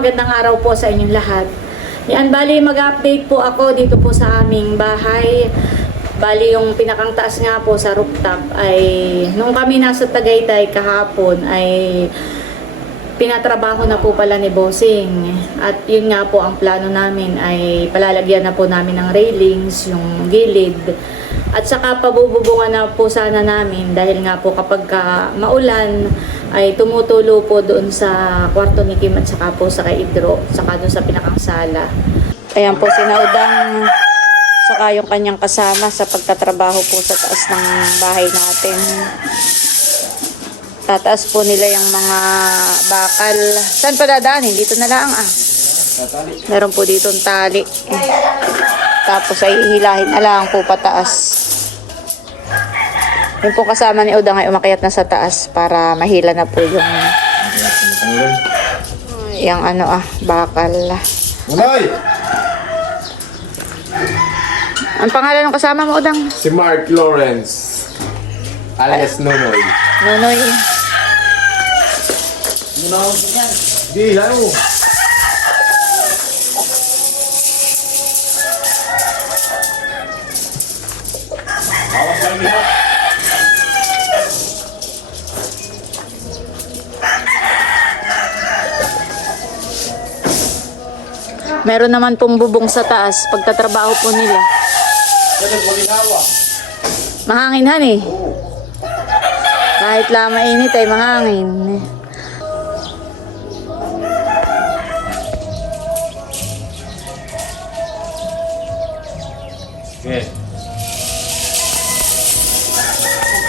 magandang araw po sa inyong lahat. Yan, bali mag-update po ako dito po sa aming bahay. Bali yung pinakang taas nga po sa rooftop ay nung kami nasa Tagaytay kahapon ay pinatrabaho na po pala ni Bossing. At yun nga po ang plano namin ay palalagyan na po namin ng railings, yung gilid. At saka pabububungan na po sana namin dahil nga po kapag ka maulan ay tumutulo po doon sa kwarto ni Kim at saka po sa kay Idro, saka doon sa pinakang sala. Ayan po sinaudang saka yung kanyang kasama sa pagtatrabaho po sa taas ng bahay natin. Tataas po nila yung mga bakal. Saan pa dadaanin? Dito na lang ah. Meron po dito tali. Tapos ay hihilahin na lang po pataas. Yung po kasama ni Udang ay umakyat na sa taas para mahila na po yung yung ano ah, bakal. Mulay! Ang pangalan ng kasama mo, Udang? Si Mark Lawrence. Alias Nonoy. Nonoy. Di, ayaw. Meron naman pong bubong sa taas pagtatrabaho po nila. Mahangin han eh. Kahit lang mainit ay mahangin. Oke.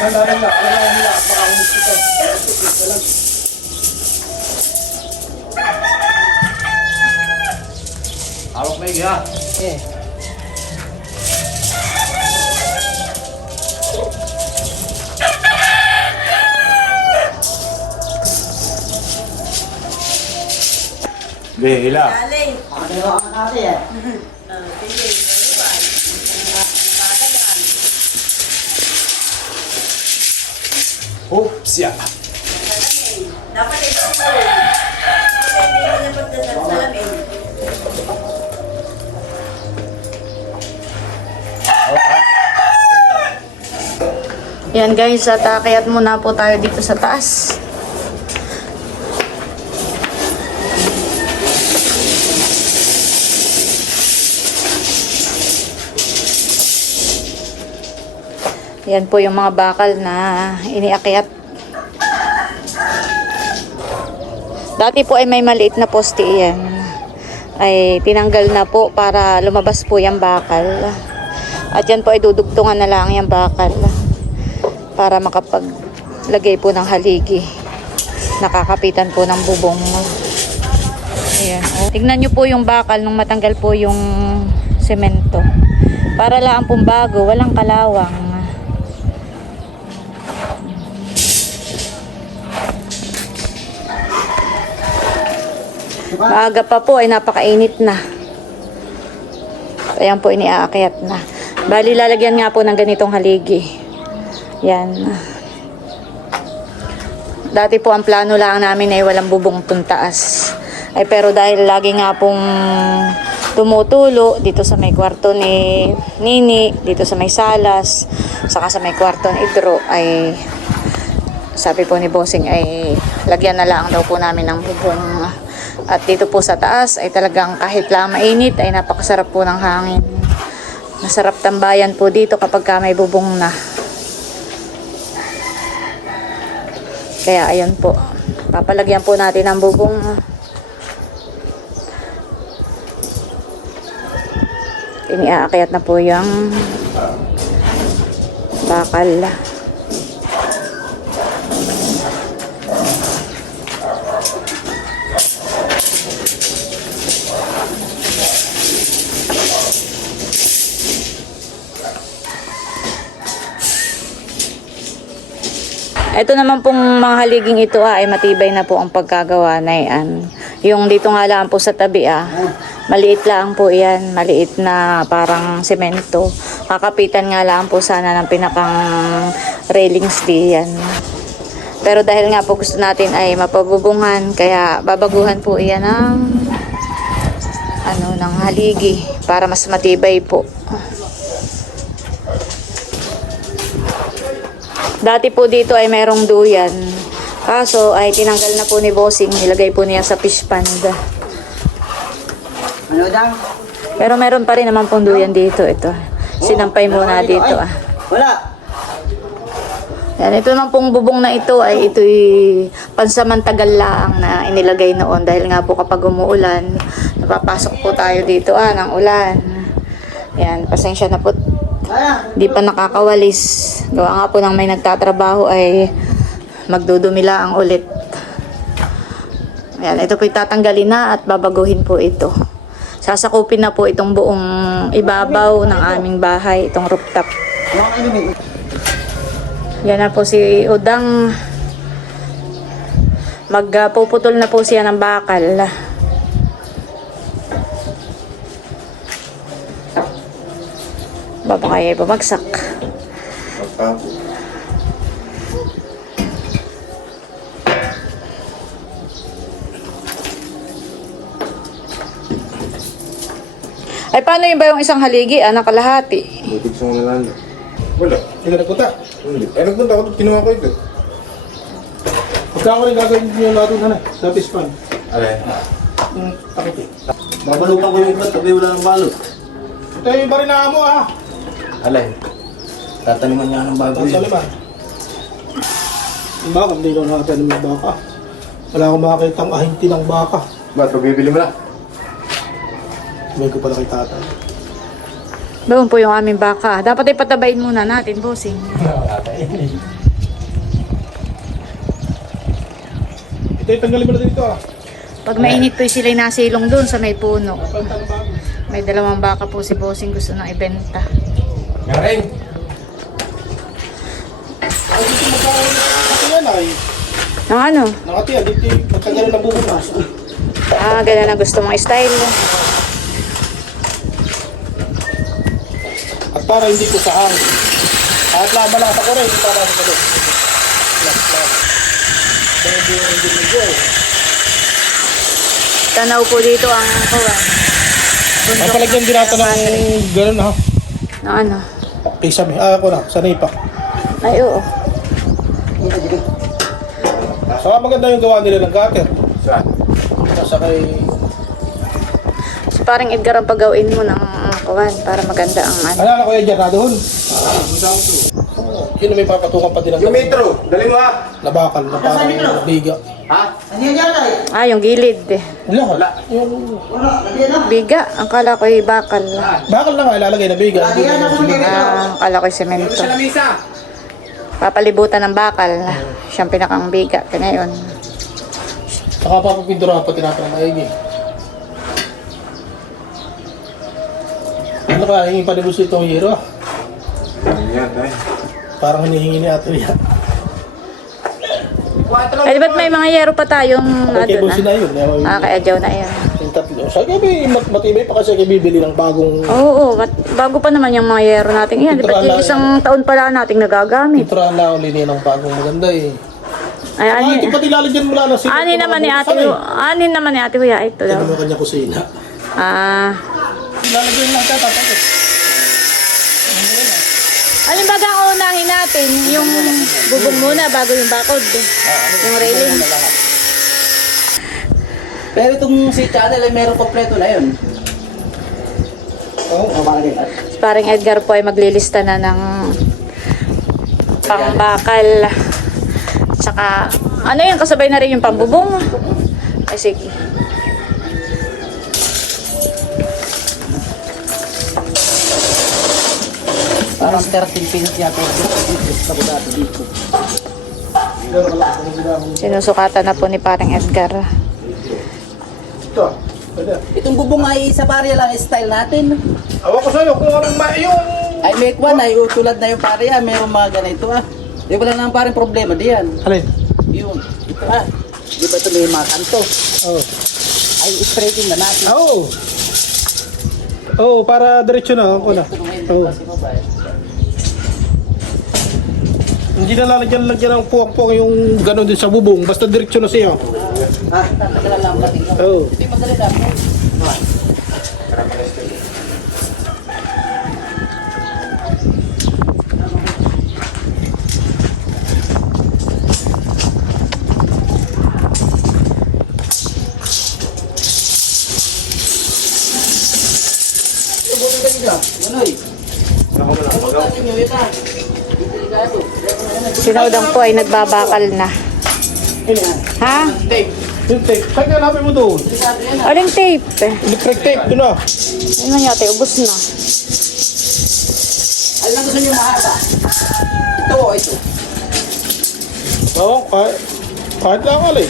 Kalau enggak, kalau enggak, kalau kita dalam Alok lagi ya. Oke. Để ý là dạ, Để họ nó là. à? Ừ. Ờ, cái gì? Oops, ya. Dapat ito sa. Yan guys, at akyat muna po tayo dito sa taas. Yan po yung mga bakal na iniakyat. Dati po ay may maliit na poste yan. Ay tinanggal na po para lumabas po yung bakal. At yan po ay dudugtungan na lang yung bakal para makapaglagay po ng haligi. Nakakapitan po ng bubong. Ayan. Oh. Tignan nyo po yung bakal nung matanggal po yung semento. Para lang pong bago, walang kalawang. Maaga pa po ay napakainit na. Ayan po iniaakyat na. Bali lalagyan nga po ng ganitong haligi. Yan. Dati po ang plano lang namin ay walang bubong tuntaas. Ay pero dahil lagi nga pong tumutulo dito sa may kwarto ni Nini, dito sa may salas, saka sa may kwarto ni Idro ay sabi po ni Bossing ay lagyan na lang daw po namin ng bubong. At dito po sa taas ay talagang kahit lang mainit ay napakasarap po ng hangin. Masarap tambayan po dito kapag ka may bubong na. Kaya ayun po. Papalagyan po natin ang bubong. Iniaakyat na po yung bakal. Ito naman pong mga haliging ito ah, ay matibay na po ang pagkagawa na yan. Yung dito nga lang po sa tabi ah, maliit lang po yan, maliit na parang semento. Kakapitan nga lang po sana ng pinakang railings diyan. Pero dahil nga po gusto natin ay mapabubungan, kaya babaguhan po iyan ng ano ng haligi para mas matibay po. Dati po dito ay merong duyan. Kaso ay tinanggal na po ni Bossing, nilagay po niya sa fish pond. Ano daw? Pero meron pa rin naman pong duyan dito. Ito. Sinampay muna dito ah. Wala. Yan, ito naman pong bubong na ito ay ito'y pansamantagal lang na inilagay noon dahil nga po kapag umuulan, napapasok po tayo dito ah, ng ulan. Yan, pasensya na po. Wala. Di pa nakakawalis. Gawa nga po ng may nagtatrabaho ay magdudumila ang ulit. Yan, ito po tatanggalin na at babaguhin po ito. Sasakupin na po itong buong ibabaw ng aming bahay, itong rooftop. Yan na po si Udang. Magpuputol na po siya ng bakal. Baba kaya bumagsak. Ay, paano yun ba yung isang haligi? Ah, nakalahati. Butig sa mga lalo. Wala. Hindi nagpunta. Hindi. Eh, nagpunta ako, kinuha ko ito. Pagka ako rin gagawin nyo natin na sa pispan. Alay. Takot eh. Babalukan ko yung ibat, tabi wala ng balot. Ito yung barina mo ah. Alay. Tataniman niya ng bago Ang yun. saliman. Yung baka, hindi ko nakatanim ng baka. Wala akong makakita ang ahinti ng baka. Ba't bibili mo na? May ko pala kay tatay. Doon po yung aming baka. Dapat ay patabain muna natin, bossing. Ito tanggalin mo na dito ah. Pag mainit po sila'y nasilong doon sa may puno. May dalawang baka po si bossing gusto nang ibenta. Garing! Ay, dito magkakaroon Ito yan ay. Ang ano? Nakati yan. Dito yung magtanggalin ng bubunas. Ah, ganyan na gusto mong style. At para hindi ko saan. At laban lang sa hindi para sa kore. Last lang. Dahil hindi yung hindi medyo. Tanaw po dito ang kawan. Ang palagyan din natin ng gano'n ha. Na ano? Kisame. Ah, ako na. Sanay pa. Ay, oo. Saka maganda yung gawa nila ng gutter. Saan? Nasa kay... So, parang Edgar ang pagawin mo ng kawan para maganda ang ano. Alala ko yan dyan na doon. Sino may papatukan pa din ng Yung metro! Dali mo ha! nabakal na parang biga. Ha? Ah, yung gilid eh. Wala. Wala. Yung Biga. Ang kala ko ay bakal. bakal na nga ilalagay na biga. Ah, ang kala ko ay semento. Sa lamisa! Papalibutan ng bakal. Siyang pinakang biga. Kaya yun. Saka papapindura pa tinatang maigi. Ano ka, hingin pa ni Gusto itong hero. Yan, ay. Parang hinihingi ni Ato yan. Ay, di ba't may mga yero pa tayong Kay kay ano na? na yun. Ah, kaya Joe na yan. Yung tatlo. Sa gabi, mat matibay pa kasi kayo bibili ng bagong Oo, mat- bago pa naman yung mga yero natin. Yan, di ba't Ito, ala- isang taon pala nating nagagamit. Itra na uli niya ng bagong maganda eh. Ay, Ah, ani, hindi pati lalagyan mo lang ng sino. ani naman ni ate, ani naman ni ate Kuya, ito Ito daw. naman kanya kusina. Ah, Lalagyan lang ka tatay. Alin baga ang unahin natin, yung bubong muna bago yung bakod. Yung railing. Pero itong si channel ay meron kompleto na yun. Oo. Oh? Parang Edgar po ay maglilista na ng pangbakal. Tsaka, ano yun, kasabay na rin yung pambubong. Ay, sige. Parang 13 pins yata. Sinusukatan na po ni parang Edgar. Itong bubong ay sa parya lang style natin. Awa ko sa'yo kung anong ma... Yung... Ay make one ay tulad na yung parya, mayroong mga ganito ah. Di ba lang naman parang problema diyan. Alin? Yun. Ito ah. Di ba ito may mga kanto? Oo. Ay spray din na natin. Oo. Oo, para diretso na ako na. Oo. Hindi na lalagyan lagyan ng puwang-puwang yung gano'n din sa bubong. Basta diretso na siya. Ah, tatagalan lang natin. Oo. Hindi madali lang. Sinodang po ay nagbabakal na. Ha? Tape. Yung tape. Saan ka hanapin mo doon? Aling tape? Electric tape. Doon na. Ano yata, ubos na. Ano lang gusto nyo mahaba? Ito o ito. Oo, kahit, kahit lang alin.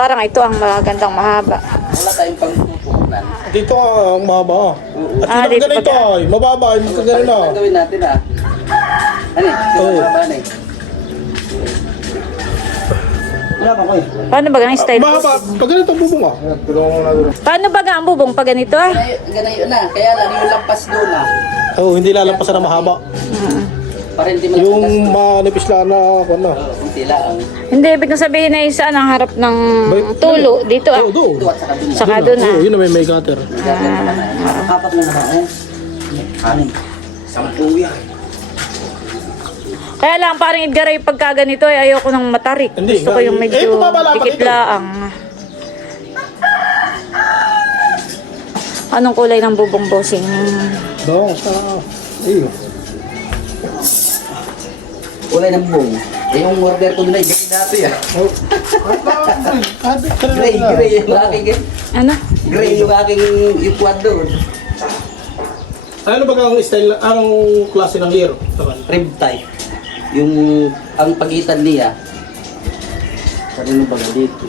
Parang ito ang magandang mahaba. Wala tayong pangtutukunan. Dito ka ang mahaba. At Ah, dito ganito ay, mababa, hindi ka ganun na. Ang gawin natin ah. Ano eh? Oo. Mababa na eh. Paano ba ang style? Mahaba, pag ganito ang bubong ah. Paano ba ang bubong pag ganito ah? Ganay- Ganayon na. Kaya lang yung lampas doon ah. Oo, hindi lalampasan ng mahaba. Para hindi malakas. Yung manipis lang na, ako na. Oo, kunti lang. Hindi, ibig kong sabihin na isa ang harap ng Bay- tulo. Dito ah. Oo. Ito at saka doon. Saka doon Oo, ah. yun na may may gutter. Apat na naman eh. Anim. Sampu yan. Kaya lang parang Edgar ay pagka ganito ay ayoko ng matarik. Hindi, Gusto ko yung eh, medyo ito babalapat dikit ito. laang. Anong kulay ng bubong bossing? Doon, sa... Iyo. Kulay ng buong. Eh, yung order ko ay gray dati ah. Oh. Ah, Gray, gray yung aking Ano? gray yung aking yung quad doon. Ano ba ang style, anong klase ng liro? Rib type. Yung ang pagitan niya. Kanino ba dito?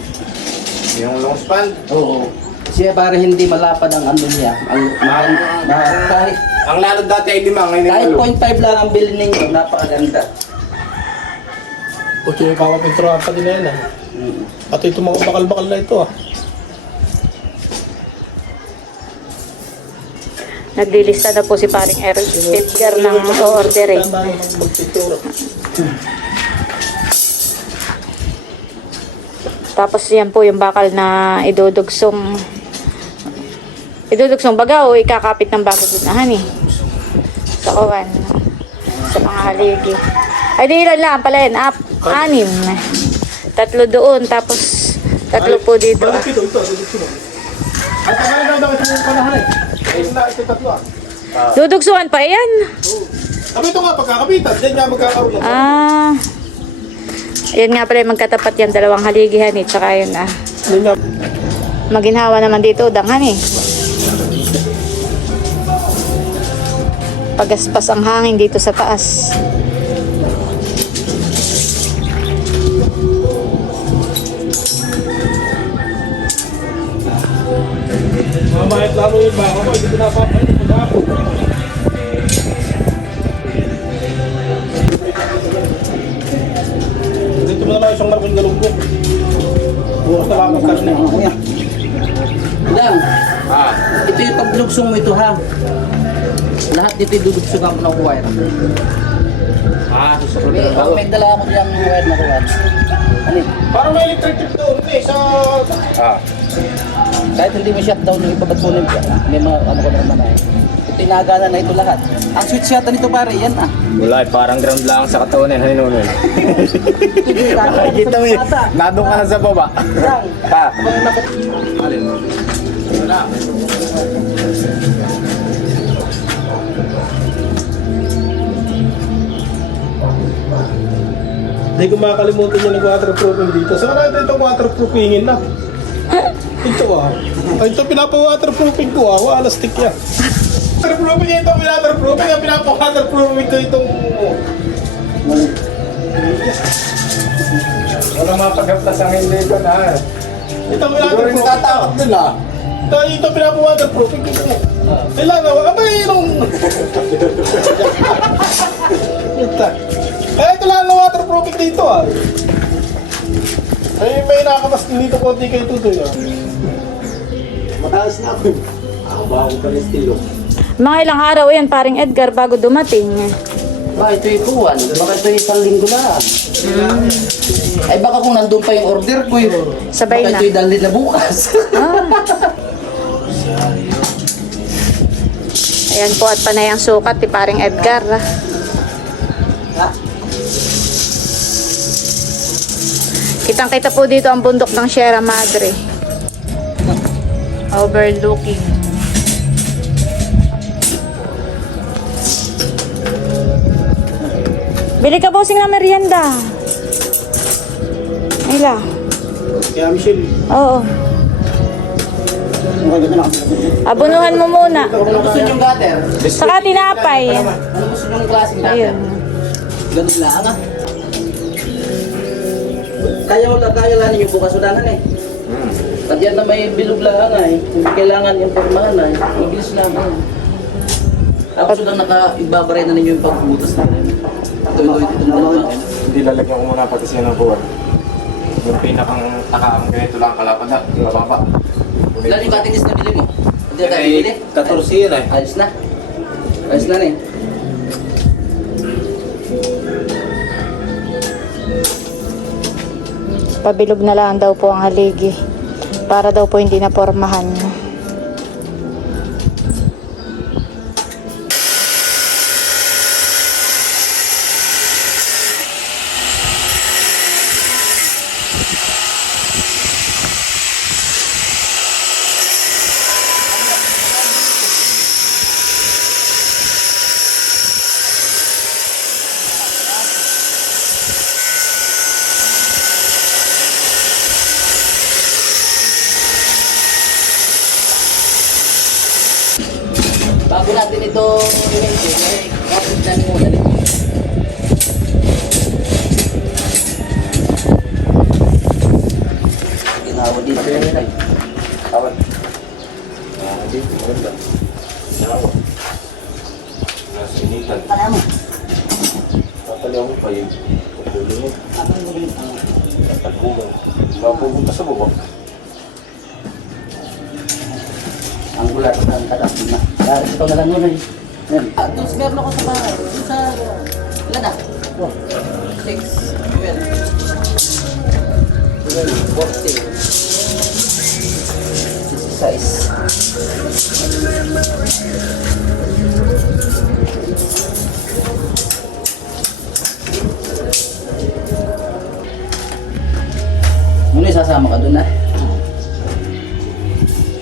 Yung long span. Oo. Siya para hindi malapad ang ano niya. Ang, ang, na- kahit Ang lalo dati ay lima, ngayon ay kahit ulo. 0.5 lang ang bilhin ninyo, napakaganda. O yung kakapinturahan pa din na yan ah. Mm. Pati itong mga bakal-bakal na ito ah. Naglilista na po si paring Er- Edgar ng order eh. Tapos yan po yung bakal na idudugsong idudugsong baga o ikakapit ng bago dunahan eh. Sa kawan. Sa mga haligi. Ay di ilan lang pala yan. Up, anim. Tatlo doon tapos tatlo po dito. ah. Balik ito, tatlo ah. Dudugsungan pa yan. Sabi ito nga, pagkakapitan, diyan nga magkakaroon ng... Ah. Yan nga pala magkatapat yan. Dalawang haligihan eh. Tsaka yun ah. Yun nga. Maginhawa naman dito. Danghan eh. Pagaspas ang hangin dito sa taas. Lalo yung baka mo, hindi ko napapain. Pagkakapot. Dito mo na lang isang markong galunggong. Bukas na lang ang karne. Kuya. Lang, Ah, ito yung paglugsong mo ito ha. Lahat dito idudugsong ako ng wire. ah, susunod May, na oh, may dala ako diyang wire na kuwan. Ano yun? Parang may electric tip doon eh, sa... Ah, Kahit hindi mo shutdown yung ibabat mo ng may mga ano ko na naman ay. Ito yung nagana na ito lahat. Ang switch yata nito pare, yan ah. wala eh, parang ground lang sa katawan yan, hanin eh. Ito yung nagana Kita mo eh, nadong ka na sa baba. Ha? Alin? Wala. Hindi ko makakalimutan yung nag-waterproofing dito. Saan natin itong waterproofingin na? Ito ah. Ay, ito pinapa-waterproofing ko ah. Wala stick yan. Waterproofing niya ito, pinawaterproofing. Ang pinapa-waterproofing ko itong... Wala mapagaplas ang hindi ko na. Ito pinawaterproofing. tatakot dun ah. Ito, ito pinapa-waterproofing ko. Kailangan, wala ba yung... Ito. Eh, ito lang ang waterproofing dito ah. Ay, may nakapas dito konti kay Tutoy ah. Mataas na ako. Ako ba ako pa estilo? Mga ilang araw yan, paring Edgar, bago dumating. Ba, ito yung kuwan. Baka ito yung isang linggo na. Ay baka kung nandun pa yung order ko yun. Sabay baka na. ito yung dalhin na bukas. Ah. Ayan po at panay ang sukat ni paring Edgar. Ha? Kitang kita po dito ang bundok ng Sierra Madre. Overlooking. Bili ka bossing ng merienda. Ayla. Kaya Michelle, Oo. Abunuhan mo muna. Ano gusto niyong gutter? Saka tinapay. Ano gusto niyong klaseng gutter? Ayun. Ganun lang ah. Kaya wala, kaya lang ninyo bukas udanan eh. At yan na may bilog lang ay, hindi kailangan yung pormahan ay, mabilis lang ah. Tapos lang naka-ibabaray na ninyo yung pagbutas na rin. Ito, ito, ito, ito, ito, Hindi lalagyan ko muna pati siya ng buwan. Yung pinakang takaang ganito lang kalapad ha. Yung mababa. Ilan yung katinis na bili mo? Hindi na tayo Ay, bili? 14 yun eh. Ayos na. Ayos na rin. Pabilog na lang daw po ang haligi. Para daw po hindi na pormahan. Bago natin ito i-medyo, may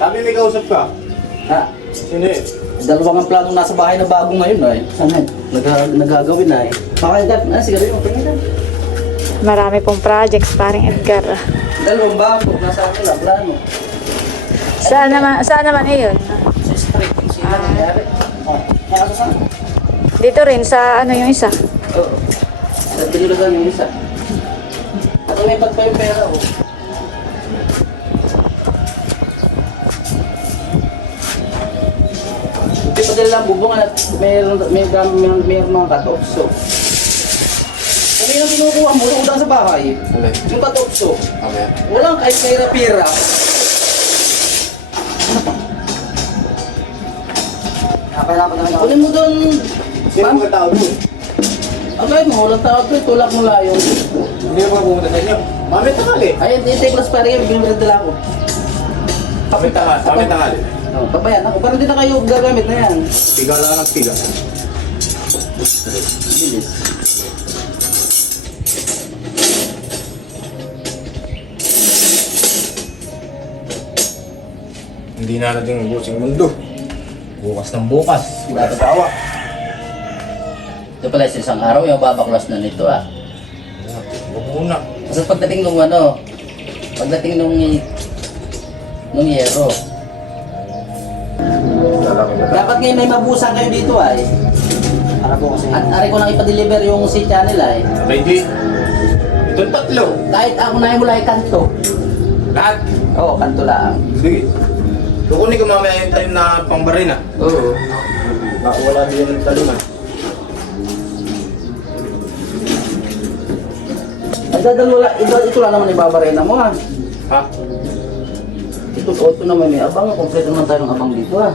kami may kausap ka. Ha? Sino eh? Dalawang ang planong nasa bahay na bago ngayon ay. Sana nag nagagawin na eh. Pakaigat na yung tingin Marami pong projects paring Edgar. Dalawang bago nasa akin na plano. Saan naman, saan naman iyon? Sa street sila nangyari. Oh, nasa saan? Dito rin sa ano yung isa. Oo. Sa pinulagan yung isa. At may pag pa yung pera oh. Dala lang bubong at mayroon may may may, may mga katopso. Ano yung kinukuha mo? Udang sa bahay. Alay. Yung katopso. Okay. Walang kahit may pira. Kunin mo doon. Sino Ma'am? mga tao doon? Agay mo, walang tawag ko. Tulak mo layo. Hindi mo pumunta sa inyo. Mami tangali. Ayun, hindi plus pa rin. Bigyan mo rin dala ko. Kami tangal. Kami tangal. Oh, pabayan ako. Para hindi na kayo gagamit na yan. Tiga lang ang tiga. Bilis. Hindi na natin ubusing mundo. Bukas ng bukas. Wala na bawa. Ito pala sa isang araw, yung babaklas na nito ah. Huwag muna. Kasi pagdating nung ano, pagdating nung nung yero. Dapat ngayon may mabusan kayo dito ay. At ari ko nang ipa-deliver yung si channel ay. Ready? Ito tatlo. Kahit ako na yung mula ay kanto. Lahat. Oo, kanto lang. Sige. Kukunin ko mamaya yung time na pangbarin ah. Oo. Wala din yung talungan. Ay, dadalo lang, ito, ito lang naman ibabarena mo ha. Ha? Ito, ito naman may abang, kompleto naman tayo ng abang dito ha.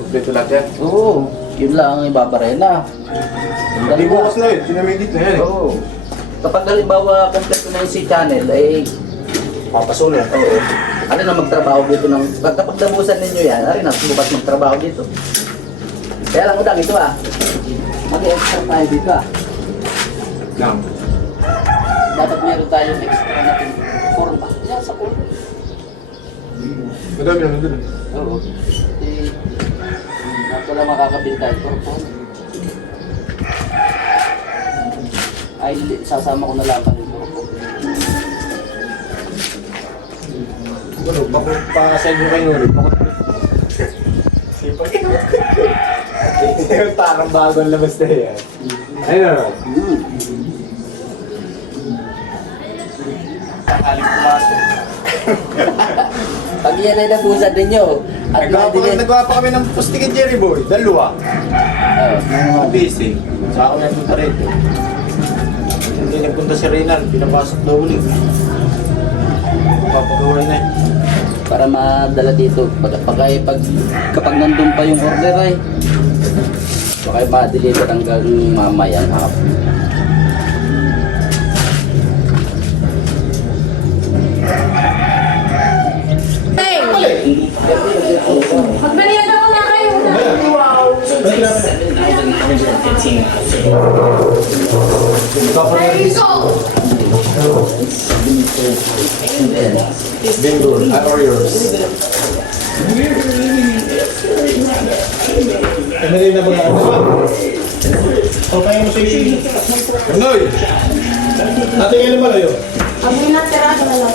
Kompleto lahat yan. Oo, yun lang ang ibabarena. Yung Hindi bukas na yun. Sinamigit na yan eh. Oo. Kapag halimbawa kompleto na yung si channel, ay Papasunod. oo. Ano na magtrabaho dito ng, kapag nabusan ninyo yan, ari na, bukas magtrabaho dito. Kaya lang udang ito ah. Mag-extra tayo dito ah. Lang. Dapat meron tayong extra natin form ba? Yan sa form. Madami naman dun. Oo. Eh, lang makakabili tayo for form. Ay. Sasama ko na lang ang. Ano, bako pa-send mo kayo ulit. Bako Sipag. Parang bagong labas na yan. Ayun ano? Hmm. Sakaling pumasok. Pag yan ay nabusan ninyo, at Nagawa pa, madili- nagawa pa kami ng pustikin Jerry Boy. Dalawa. Oo. Mga busy. Sa ako nagpunta rito. Hindi nagpunta si Reynal. Pinapasok daw ulit. Papagaway na para madala dito. Pag, pag, pag, kapag nandun pa yung order ay, baka ma-deliver hanggang mamayang hapon. Magmerienda muna kayo. Bingo. Ano are yours? Ano rin na ba ano? O kaya mo si... Noy! Ate kayo naman ayo.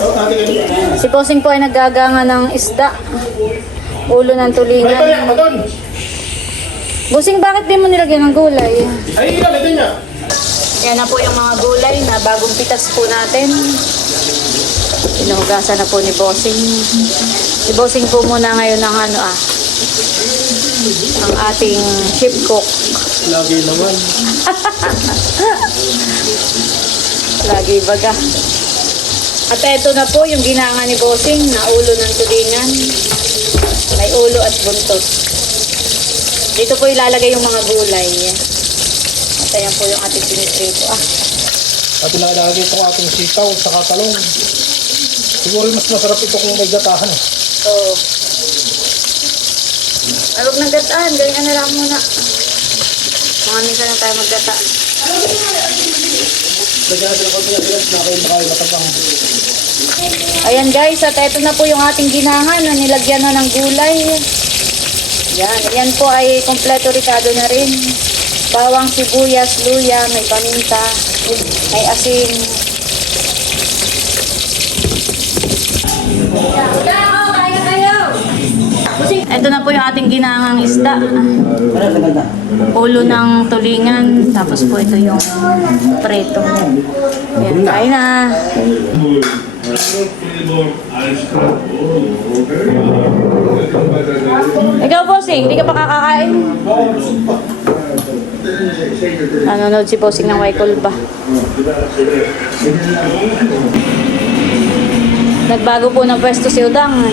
O, ate kayo. Si Posing po ay naggaganga ng isda. Ulo ng tulingan. payak pa doon. Busing, bakit di mo nilagyan ng gulay? Ay, ilan ito niya. Yan na po yung mga gulay na bagong pitas po natin. Pinuhugasan na po ni Bossing. Si Bossing po muna ngayon ng ano ah. Ang ating chip cook. Lagi naman. Lagi baga. At eto na po yung ginanga ni Bossing na ulo ng tulingan. May ulo at buntot. Dito po ilalagay yung mga gulay. At ayan po yung ating pinitrito. Ah, At ilalagay ko ang ating sitaw sa katalong. Siguro mas masarap ito kung may gatahan. So, ay, huwag nang gataan. Ganyan na lang muna. Mga minsan na tayo maggata. Ang konti ng bigas na kayo makain matabang. Ayan guys, at ito na po yung ating ginangan na nilagyan na ng gulay. Yan, yan po ay kompleto ricado na rin. Bawang sibuyas, luya, may paminta, may asin. Ito na po yung ating ginangang isda. Ulo ng tulingan, tapos po ito yung preto. Ayan, kain na. Ikaw, bossing, hindi ka pa kakakain? Nanonood si bossing ng Waikol ba? Nagbago po ng pwesto si Udang.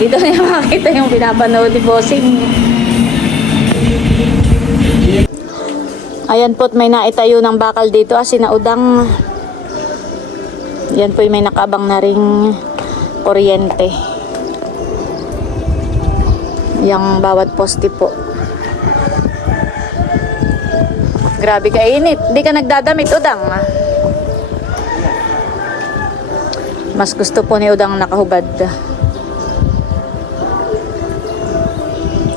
Dito na makita yung pinapanood ni bossing. Ayan po't may naitayo ng bakal dito ah, sinaudang. Yan po yung may nakabang na ring kuryente. Yang bawat poste po. Grabe ka init. Di ka nagdadamit, Udang. Mas gusto po ni Udang nakahubad.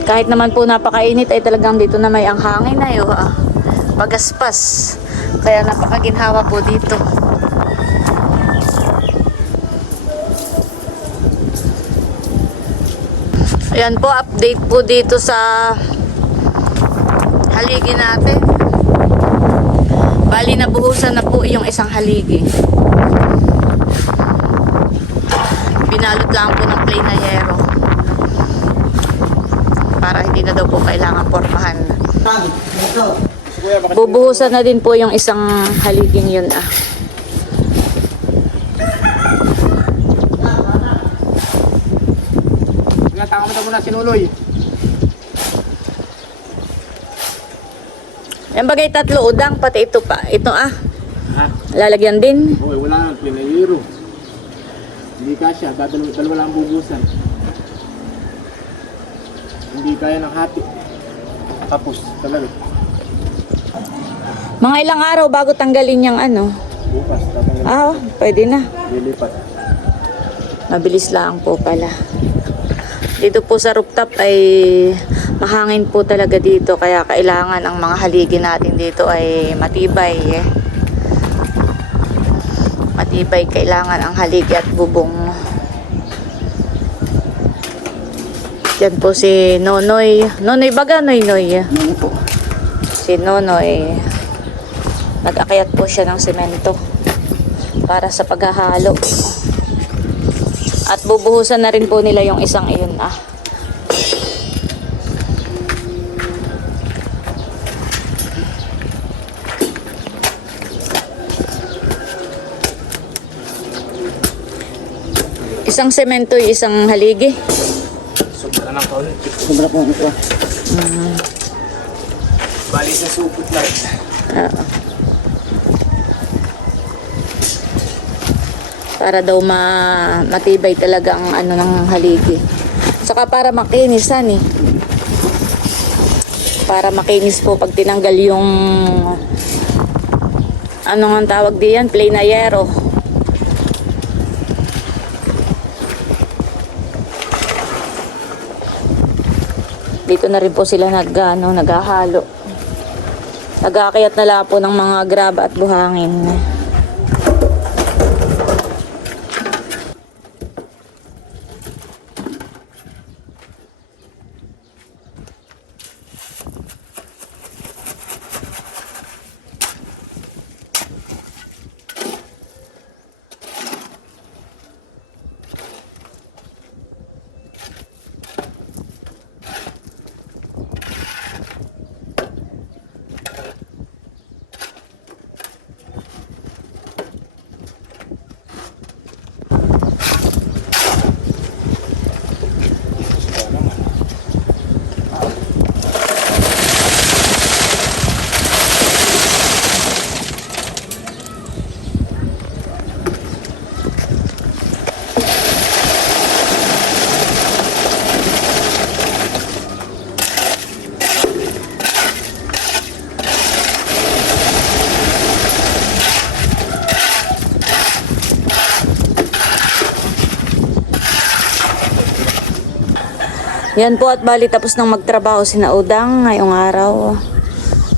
Kahit naman po napakainit ay talagang dito na may ang hangin na yun. Ah. Pagaspas. Kaya napakaginhawa po dito. Ayan po, update po dito sa haligi natin. Bali nabuhusan na po yung isang haligi. Binalot lang po ng plain na yero. Para hindi na daw po kailangan pormahan. Bubuhusan na din po yung isang haliging yun ah. Muna sinuloy. Yan bagay tatlo udang, pati ito pa. Ito ah. Ha? Lalagyan din. Okay, wala nang pinayero. Hindi kasya, dadalawa dalawa lang bubusan. Hindi kaya ng hati. Kapos talaga. Mga ilang araw bago tanggalin yung ano. Bukas, tatanggalin. Ah, pwede na. Lilipat. Mabilis lang po pala. Dito po sa rooftop ay mahangin po talaga dito kaya kailangan ang mga haligi natin dito ay matibay. Eh. Matibay kailangan ang haligi at bubong. Yan po si Nonoy. Nonoy baga, Noy Noy. Ano po? Si Nonoy. Nag-akyat po siya ng semento para sa paghahalo. At bubuhusan na rin po nila yung isang iyon ah. Isang semento, isang haligi. Sobra ng kaunit. Sobra po ano po. Bali sa supot lang. Oo. Para daw ma matibay talaga ang ano ng haligi. Saka para makinisan eh. Para makinis po pag tinanggal yung ano nga tawag diyan, plain na yero. Dito na rin po sila nag, ano, naghahalo. Nag-aakyat na lang po ng mga graba at buhangin. Yan po at bali tapos nang magtrabaho si Naudang ngayong araw.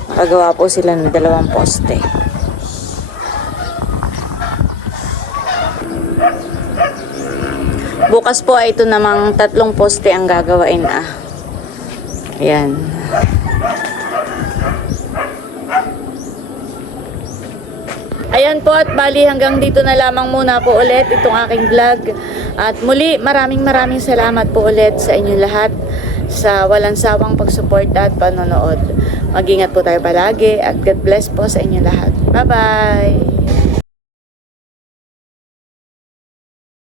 Nakagawa po sila ng dalawang poste. Bukas po ay ito namang tatlong poste ang gagawain ah. Ayan. Ayan po at bali hanggang dito na lamang muna po ulit itong aking vlog. At muli maraming maraming salamat po ulit sa inyong lahat sa walang sawang pagsuporta at panonood. Mag-ingat po tayo palagi at God bless po sa inyong lahat. Bye-bye!